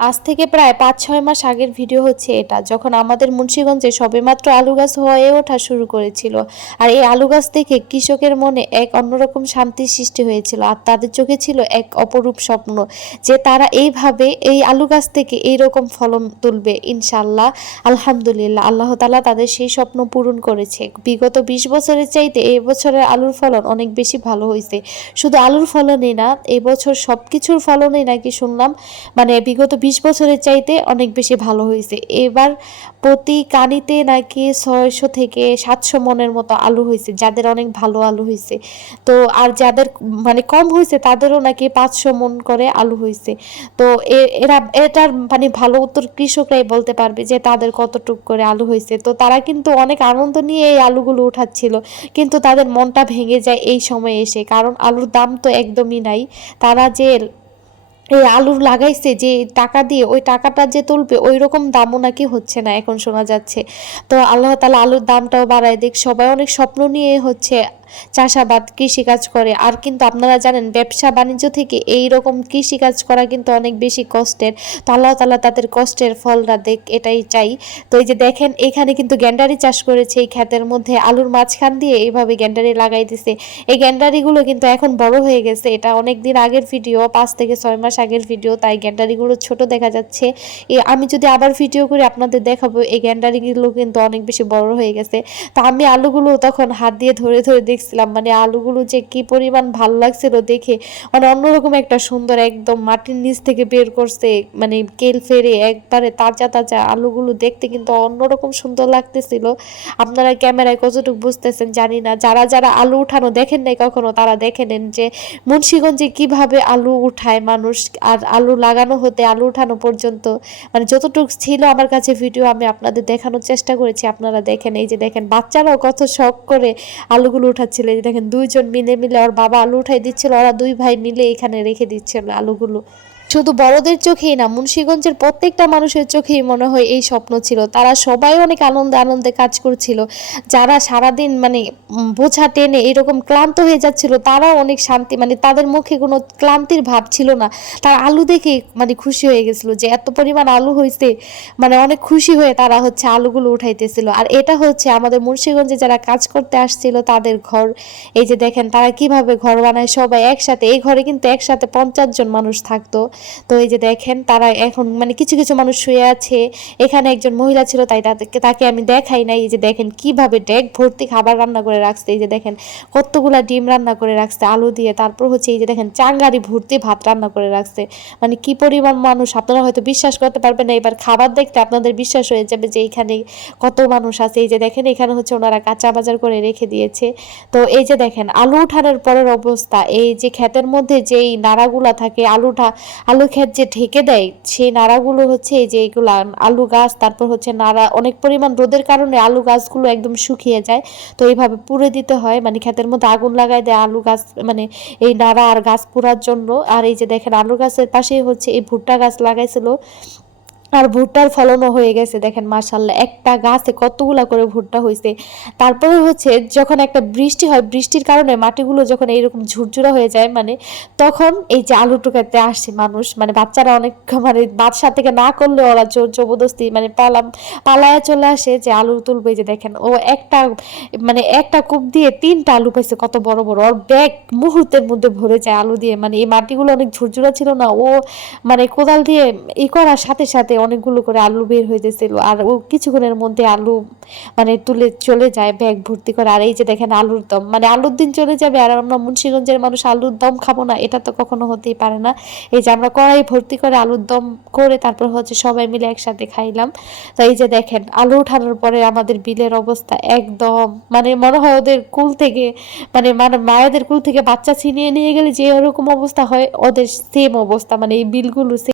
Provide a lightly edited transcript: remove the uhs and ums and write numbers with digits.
আজ থেকে প্রায় ৫-৬ মাস আগের ভিডিও হচ্ছে এটা, যখন আমাদের মুন্সিগঞ্জে সবেমাত্র আলু গাছ হয়ে ওঠা শুরু করেছিল। আর এই আলু গাছ দেখে কৃষকের মনে এক অন্যরকম শান্তির সৃষ্টি হয়েছিল, আর তাদের চোখে ছিল এক অপরূপ স্বপ্ন যে তারা এইভাবে এই আলু গাছ থেকে এইরকম ফলন তুলবে ইনশাল্লাহ। আলহামদুলিল্লাহ, আল্লাহ তাআলা তাদের সেই স্বপ্ন পূরণ করেছে। বিগত ২০ বছরের চাইতে এই বছরের আলুর ফলন অনেক বেশি ভালো হয়েছে। শুধু আলুর ফলনই না, এবছর সব কিছুর ফলনই নাকি শুনলাম মানে বিগত ২০ বছরের চাইতে অনেক বেশি ভালো হয়েছে। এবার প্রতি কানিতে নাকি ৬০০ থেকে ৭০০ মনের মতো আলু হয়েছে, যাদের অনেক ভালো আলু হয়েছে। তো আর যাদের মানে কম হয়েছে তাদেরও নাকি ৫০০ মন করে আলু হয়েছে। তো এটার মানে ভালো উত্তর কৃষকরাই বলতে পারবে যে তাদের কতটুক করে আলু হয়েছে। তো তারা কিন্তু অনেক আনন্দ নিয়ে এই আলুগুলো উঠাচ্ছিল, কিন্তু তাদের মনটা ভেঙে যায় এই সময় এসে, কারণ আলুর দাম তো একদমই নাই। তারা যে এই আলু লাগাইছে যে টাকা দিয়ে, ওই টাকাটা যে তুলবে ওই রকম দামও নাকি হচ্ছে না এখন শোনা যাচ্ছে। তো আল্লাহ তাআলা আলুর দামটাও বাড়ায় দিক। সবাই অনেক স্বপ্ন নিয়ে হচ্ছে চাষাবাদ কৃষিকাজ করে। আর কিন্তু আপনারা জানেন ব্যবসা বাণিজ্য থেকে এই রকম কৃষিকাজ করা কিন্তু অনেক বেশি কষ্টের। তো আল্লাহ তাআলা তাদের কষ্টের ফলটা দেখ, এটাই চাই। তো এই যে দেখেন এখানে কিন্তু গ্যান্ডারি চাষ করেছে এই ক্ষেতের মধ্যে, আলুর মাঝখান দিয়ে এইভাবে গ্যান্ডারি লাগাই দিছে। এই গ্যান্ডারিগুলো কিন্তু এখন বড় হয়ে গেছে, এটা অনেক দিন আগের ভিডিও, ৫ থেকে ৬ মাস আগের ভিডিও, তাই গ্যান্ডারিগুলো ছোট দেখা যাচ্ছে। আমি যদি আবার ভিডিও করে আপনাদের দেখাবো, এই গ্যান্ডারিগুলো কিন্তু অনেক বেশি বড় হয়ে গেছে। তো আমি আলুগুলো তখন হাত দিয়ে ধরে ধরে দেখছিলাম, মানে আলুগুলো যে কি পরিমাণ ভালো লাগছিল দেখে, মানে অন্যরকম একটা সুন্দর একদম মাটির নিচ থেকে বের করছে, মানে কেল ফেরে একবারে তাজা তাজা আলুগুলো দেখতে কিন্তু অন্যরকম সুন্দর লাগতেছিল। আপনারা ক্যামেরায় কতটুকু বুঝতেছেন জানি না, যারা যারা আলু উঠানো দেখেন নাই কখনো তারা দেখে নেন যে মুন্সিগঞ্জে কিভাবে আলু উঠায় মানুষ। আর আলু লাগানো হতে আলু উঠানো পর্যন্ত মানে যতটুকু ছিল আমার কাছে ভিডিও, আমি আপনাদের দেখানোর চেষ্টা করেছি, আপনারা দেখেন। এই যে দেখেন বাচ্চারাও কত শখ করে আলুগুলো উঠাচ্ছিল। এই যে দেখেন দুইজন মিলে মিলে ওর বাবা আলু উঠাই দিচ্ছিল, ওরা দুই ভাই মিলে এখানে রেখে দিচ্ছিল আলুগুলো। শুধু বড়দের চোখেই না, মুন্সিগঞ্জের প্রত্যেকটা মানুষের চোখেই মনে হয় এই স্বপ্ন ছিল। তারা সবাই অনেক আনন্দে আনন্দে কাজ করছিল। যারা সারাদিন মানে বোঝা টেনে এরকম ক্লান্ত হয়ে যাচ্ছিল, তারাও অনেক শান্তি, মানে তাদের মুখে কোনো ক্লান্তির ভাব ছিল না। তারা আলু দেখে মানে খুশি হয়ে গেছিল যে এত পরিমাণ আলু হয়েছে, মানে অনেক খুশি হয়ে তারা হচ্ছে আলুগুলো উঠাইতেছিল। আর এটা হচ্ছে আমাদের মুন্সিগঞ্জে যারা কাজ করতে আসছিল তাদের ঘর। এই যে দেখেন তারা কিভাবে ঘর বানায় সবাই একসাথে। এই ঘরে কিন্তু একসাথে ৫০ জন মানুষ থাকতো। তো এই যে দেখেন তারা এখন মানে কিছু কিছু মানুষ শুয়ে আছে। এখানে একজন মহিলা ছিল, তাই তাকে আমি দেখাই নাই। এই যে দেখেন কিভাবে ডেক ভর্তি খাবার রান্না করে রাখছে। এই যে দেখেন কতগুলা ডিম রান্না করে রাখছে আলু দিয়ে। তারপর হচ্ছে এই যে দেখেন চাঙ্গারি ভর্তি ভাত রান্না করে রাখছে। মানে কি পরিমাণ মানুষ আপনারা হয়তো বিশ্বাস করতে পারবেন না, এবার খাবার দেখতে আপনাদের বিশ্বাস হয়ে যাবে যে এইখানে কত মানুষ আছে। এই যে দেখেন এখানে হচ্ছে ওনারা কাঁচা বাজার করে রেখে দিয়েছে। তো এই যে দেখেন আলু উঠানোর পরের অবস্থা, এই যে ক্ষেতের মধ্যে যেই নাড়াগুলা থাকে আলু ক্ষেত যে ঢেকে দেয়, সেই নাড়াগুলো হচ্ছে এই যে এগুলা আলু গাছ। তারপর হচ্ছে নাড়া, অনেক পরিমাণ রোদের কারণে আলু গাছগুলো একদম শুকিয়ে যায়। তো এইভাবে পুড়ে দিতে হয়, মানে ক্ষেতের মধ্যে আগুন লাগাই দেয় আলু গাছ, মানে এই নাড়া আর গাছ পোড়ার জন্য। আর এই যে দেখেন আলু গাছের পাশেই হচ্ছে এই ভুট্টা গাছ লাগাইছিল, আর ভুট্টার ফলনও হয়ে গেছে। দেখেন মাশাআল্লাহ একটা গাছে কতগুলা করে ভুট্টা হয়েছে। তারপরে হচ্ছে যখন একটা বৃষ্টি হয়, বৃষ্টির কারণে মাটিগুলো যখন এইরকম ঝুরঝুরা হয়ে যায়, মানে তখন এই যে আলু টুকাতে আসছে মানুষ, মানে বাচ্চারা অনেক, মানে বাদশা থেকে না করলে ওরা জোর জবরদস্তি মানে পালায়া চলে আসে যে আলু তুলবে। যে দেখেন ও একটা মানে একটা কূপ দিয়ে ৩টা আলু পাইছে, কত বড় বড়। ওর ব্যাগ মুহূর্তের মধ্যে ভরে যায় আলু দিয়ে। মানে এই মাটিগুলো অনেক ঝুরঝুরা ছিল না, ও মানে কোদাল দিয়ে করার সাথে সাথে অনেকগুলো করে আলু বের হইতেছিল। আর ও কিছুক্ষণের মধ্যে আলু মানে তুলে চলে যায় ব্যাগ ভর্তি করে। আর এই যে দেখেন আলুর দম, মানে আলুর দিন চলে যাবে আর আমরা মুন্সিগঞ্জের মানুষ আলুর দম খাবো না, এটা তো কখনো হতেই পারে না। এই যে আমরা কড়াই ভর্তি করে আলুর দম করে তারপর হচ্ছে সবাই মিলে একসাথে খাইলাম। তো এই যে দেখেন আলু উঠানোর পরে আমাদের বিলের অবস্থা একদম, মানে মনে হয় ওদের কুল থেকে মানে মায়েদের কুল থেকে বাচ্চা ছিনিয়ে নিয়ে গেলে যে ওরকম অবস্থা হয়, ওদের সেম অবস্থা, মানে এই বিলগুলো